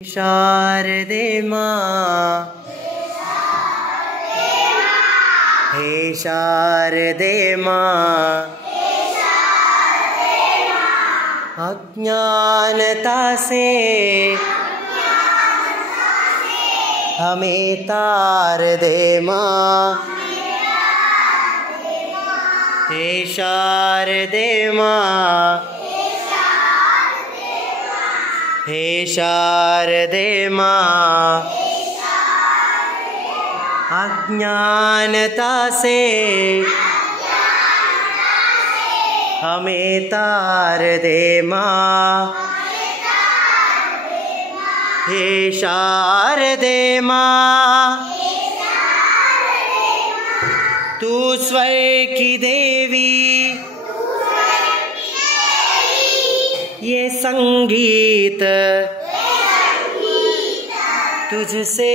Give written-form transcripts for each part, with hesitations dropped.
शारदे माँ, हे शारदे माँ, अज्ञानता से हमें तार दे माँ, हे शारदे माँ, हे शारदे माँ, अज्ञानता से हमें तार दे माँ, हे शारदे माँ, तू स्वर्ग की देवी, ये संगीत तुझसे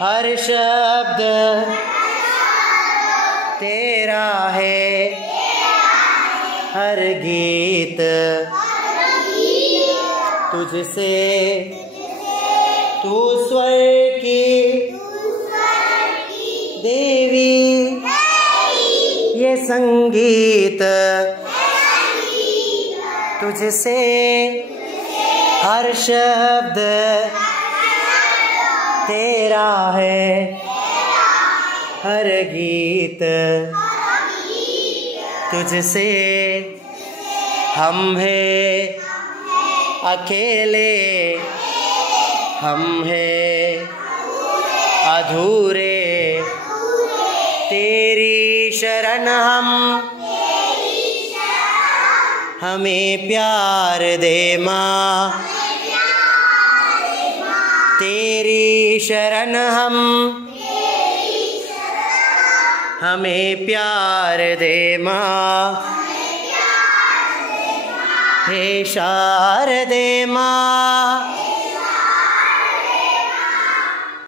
हर शब्द तेरा है, हर गीत तुझसे, तू स्वर्ग की देवी, ये संगीत तुझसे हर शब्द तेरा है, हर गीत तुझसे, हम हैं अकेले, हम हैं अधूरे, तेरी शरण हमें प्यार दे माँ, तेरी शरण हमें प्यार दे माँ, हे शारदे माँ,